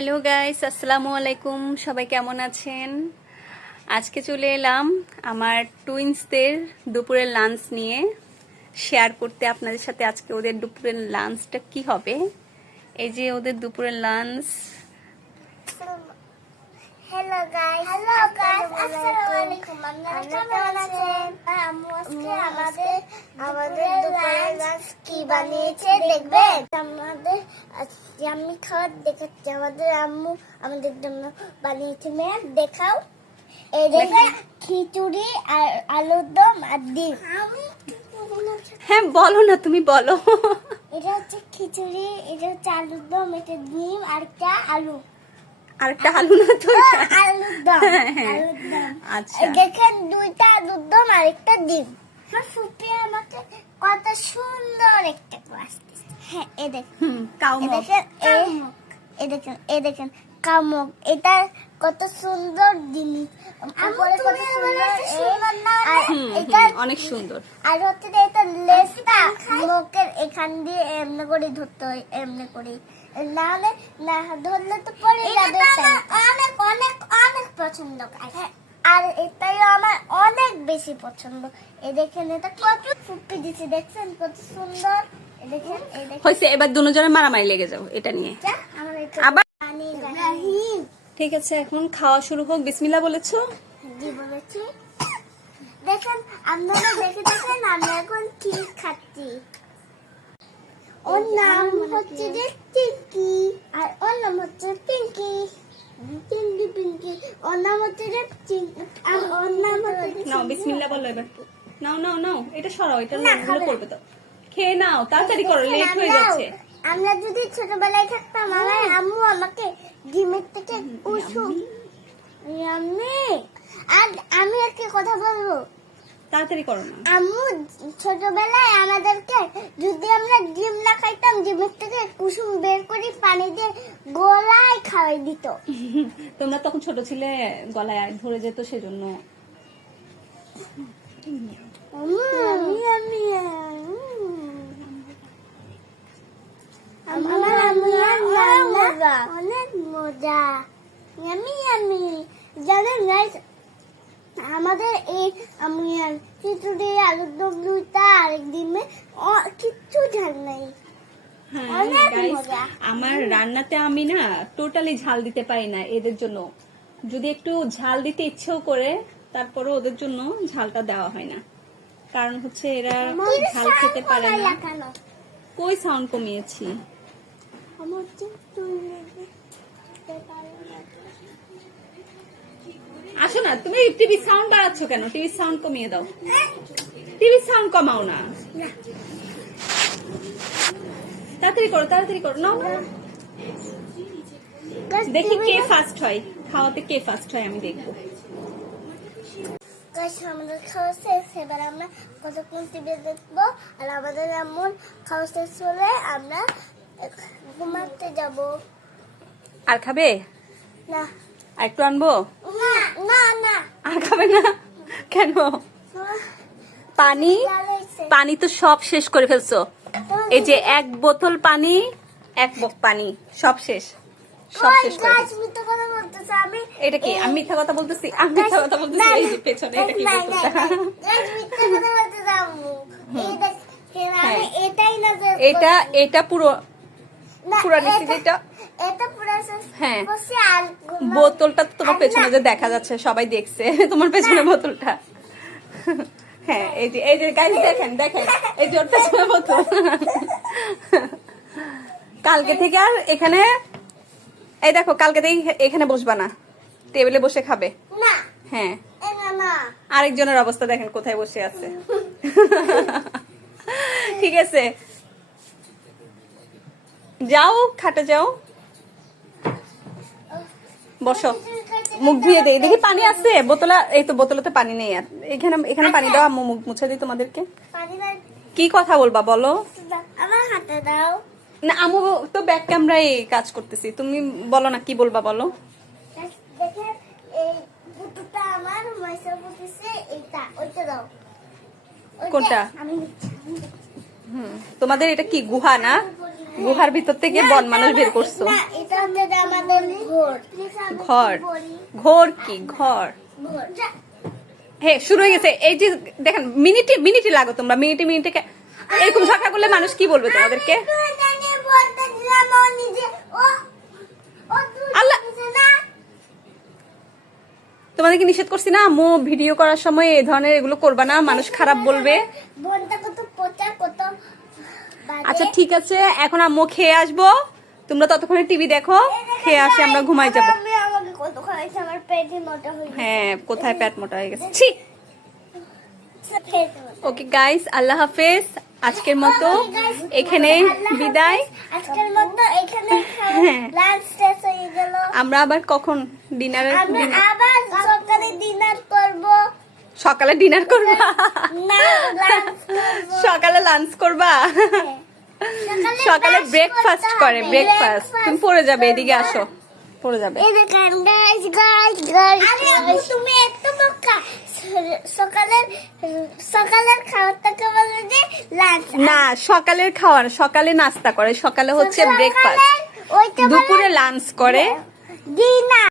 Hello guys আসসালামু আলাইকুম সবাই কেমন আছেন? আজকে চলে এলাম আমার টুইন্সদের দুপুরের লাঞ্চ নিয়ে। শেয়ার করতে আপনাদের সাথে আজকে ওদের দুপুরের লাঞ্চটা কি হবে? এই যে ওদের দুপুরের lunch hello guys hello guys আসসালামু আলাইকুম আপনারা কেমন আছেন? আমাদের আমাদের কি বানিয়েছে দেখবেন? আমাদের আমি খাবার দেখাচ্ছি আমাদের আম্মু আমাদের জন্য বানিয়েছে। মেয়ে দেখাও। এই দেখে। খিচুড়ি আর আলুর দম আর ডিম। হ্যাঁ বলো না তুমি বলো। এটা হচ্ছে খিচুড়ি এটা হচ্ছে আলুর দম এটা ডিম আর একটা আলু। আর একটা আলু না তো আলুর দম হ্যাঁ, হ্যাঁ। আলুর দম। আচ্ছা। দেখেন দুইটা আলুর দম আর একটা ডিম। আমাকে কত সুন্দর একটা ক্লাস হ্যাঁ এ দেখেন এ দেখেন এ- এ দেখেন কামক। এটা কত সুন্দর জিনিস। অনেক সুন্দর। আর হচ্ছে এটা মুখের এখান দিয়ে এমনি করে ধরতে হয় এমনি করে। না হলে না ধরলে তো পড়ে যাবে অনেক অনেক অনেক পছন্দ আর এটাই আমার অনেক বেশি পছন্দ। এ দেখেন এটা কত ফুপি দিছে দেখছেন? কত সুন্দর। এ দেখেন এই দেখেন। হয়েছে এবার দুজনে মারামারি লেগে যাও এটা নিয়ে। যা, আমার এটা আবার ঠিক আছে এখন খাওয়া শুরু হোক। বিসমিল্লা বলেছ? জি বলেছি। দেখেন আপনারা দেখে দেখেন আমি এখন কি খাচ্ছি? ওর নাম হচ্ছে যে টিঙ্কি আর ওর নাম হচ্ছে পিঙ্কি টিঙ্কি পিঙ্কি ওর নাম হচ্ছে যে চিঙ্কি আর ওর নাম হচ্ছে যে নাও বিসমিল্লা বলো এবার। নাও নাও নাও এটা সরাও এটা না, লোকগুলো খাবে না। করবে তো। খেয়ে নাও তাড়াতাড়ি করো লেট হয়ে যাচ্ছে। আমরা যদি ছোটবেলায় থাকতাম আমার আম্মু আমাকে ডিমের থেকে আমি আর আমি একটা কথা বলব? তাড়াতাড়ি করো আম্মু ছোটবেলায় আমাদেরকে যদি আমরা ডিম না খাইতাম ডিমের থেকে কুসুম বের করে পানি দিয়ে গলায় খাওয়াই দিত। তোমরা তখন ছোট ছিলে গলায় ধরে যেত সেজন্য। অনেক মজা। আমি আমি। জানেন আমাদের এই আমি খিচুড়ি আলুর দম দুইটা আরেক ডিমে কিচ্ছু ঝাল নাই হ্যাঁ অনেক guys, মজা। আমার রান্নাতে আমি না টোটালি ঝাল দিতে পারি না এদের জন্য। যদি একটু ঝাল দিতে ইচ্ছেও করে তারপরে ওদের জন্য ঝালটা দেওয়া হয় না। কারণ হচ্ছে এরা ঝাল খেতে পারে না। কই সাউন্ড কমিয়েছি? আসো না তুমি টিভি সাউন্ড বাড়াচ্ছ কেন? টিভি সাউন্ড কমিয়ে দাও। টিভি সাউন্ড কমাও না। তাড়াতাড়ি করো তাড়াতাড়ি করো নাও। দেখি কে ফার্স্ট হয়। খাওয়াতে কে ফার্স্ট হয় আমি দেখব। আমাদের খাওয়া শেষ। এবার আমরা কতক্ষণ টিভি দেখব? আর আমাদের এমন খাওয়া শেষ হলে আমরা ঘুমাতে যাব। আর খাবে? না। আর একটু আনব? না না না। আর খাবে না? কেন? পানি? পানি তো সব শেষ করে ফেলছো। এই যে এক বোতল পানি এক বক পানি সব শেষ। সব শেষ এটা কি? আমি মিথ্যা কথা বলতেছি? আমি মিথ্যা কথা বলতেছি? এই যে পেছনে এটা কি হ্যাঁ। এটা এটা পুরো এটা- হ্যাঁ। বোতলটা তো তোমার পেছনে যে দেখা যাচ্ছে সবাই দেখছে তোমার পেছনে বোতলটা। হ্যাঁ এই যে এই যে গাইজ দেখেন দেখেন এই যে ওর পেছনে বোতল কালকে থেকে আর এখানে এই দেখো কালকে থেকে এখানে বসবা না। টেবিলে বসে খাবে। না। হ্যাঁ। আরেকজনের অবস্থা দেখেন কোথায় বসে আছে। ঠিক আছে। যাও খাটে যাও। বসো। মুখ ধুয়ে দেই। দেখি পানি আছে? বোতলা এই তো বোতলাতে পানি নেই আর। এখানে এখানে পানি দাও আম্মু মুখ মুছে দিই তোমাদেরকে। কি কথা বলবা বলো? আমার হাতে দাও। না আম্মু তো ব্যাক ক্যামেরায় কাজ করতেছি। তুমি বলো না কি বলবা বলো? কোনটা? তোমাদের এটা কি গুহা না? গুহার ভিতর থেকে বন মানুষ বের করছ। ঘর। ঘর। কি? ঘর। হে শুরু হয়ে গেছে। এই যে দেখেন মিনিটে মিনিটে লাগো তোমরা মিনিটে মিনিটে এরকম ঝগড়া করলে মানুষ কি বলবে তোমাদেরকে? আল্লাহ। তোমাদেরকে নিষেধ করছি না আম্মু ভিডিও করার সময় এই ধরনের এগুলো করবা না মানুষ খারাপ বলবে। আচ্ছা ঠিক আছে এখন আম্মু খেয়ে আসব। তোমরা ততক্ষণে টিভি দেখো খেয়ে আসে আমরা ঘুমাই যাব। হয়ে হ্যাঁ কোথায় পেট মোটা হয়ে গেছে? ছি! গেছে ওকে গাইস আল্লাহ হাফেজ। আজকের মতো এখানে বিদায়। আজকের মতো এখানে হ্যাঁ। লাঞ্চ শেষ হয়ে গেল। আমরা আবার কখন? ডিনারে আমরা আবার সকালে ডিনার করব। সকালে ডিনার করবা? সকালে লাঞ্চ করবা? সকালে ব্রেকফাস্ট করে ব্রেকফাস্ট তুমি পড়ে যাবে এদিকে আসো পড়ে যাবে। গাইস গাইস গাইস তুমি এত বকা। সকালের সকালের খাবারটাকে বলে যে লাঞ্চ না সকালের খাওয়ার সকালে নাস্তা করে সকালে হচ্ছে ব্রেকফাস্ট দুপুরে লাঞ্চ করে। ডিনার